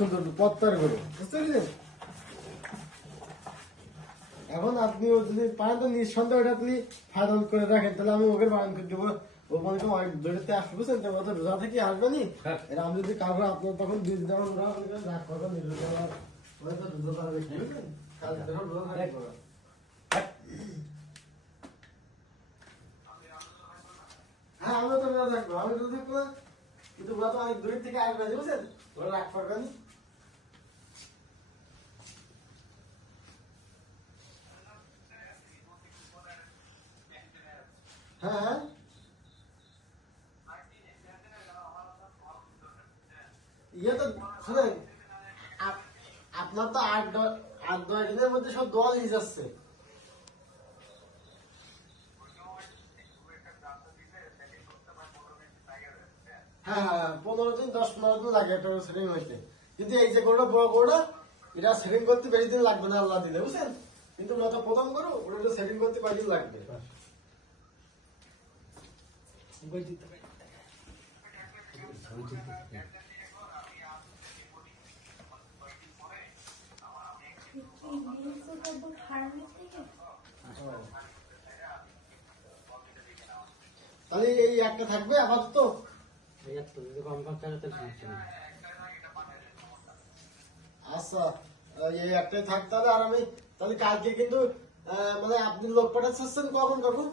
সুন্দর পত্তার গরু, বুঝতে পেরেছেন? এখন আপনি ও যদি পারেন তো নিঃসন্দেহ এটা আপনি ফাইনাল করে রাখেন, তাহলে আমি ওকে বারণ করে দেবো। ও মনে করেন অনেক দূরেতে আসবে, বুঝছেন তো? ও তো রোজা থেকে আসবে নি। এটা আমি যদি কাউকে আপনার তখন দুধ দেওয়া রাগ করবেন, ওই তো দুধ পারবে, বুঝলেন? কাল যখন রোজা থাকবে। হ্যাঁ, আমিও তো রোজা থাকবো, আমি রোজা থাকবো না, কিন্তু ওরা তো অনেক দূরের থেকে আসবে, বুঝছেন? ওরা রাগ করবেন। হ্যাঁ হ্যাঁ, ইয়ে তো শুনেন, আপনার তো 8-10 দিনের মধ্যে সব দল নিয়ে যাচ্ছে। হ্যাঁ হ্যাঁ, 15 দিন 10-15 দিন লাগে একটা সেটিং হইতে। কিন্তু এই যে গরুটা বড় গরুটা, এটা সেটিং করতে বেশি দিন লাগবে না আল্লাহ দিলে, বুঝছেন? কিন্তু ওটা তো প্রথম গরু, ওটা সেটিং করতে কয়দিন লাগবে। তাহলে এই একটা থাকবে আপাতত। আচ্ছা, এই একটাই থাক তাহলে। আর আমি তাহলে কালকে কিন্তু মানে আপনি লোক পাঠাচ্ছেন কখন কখন?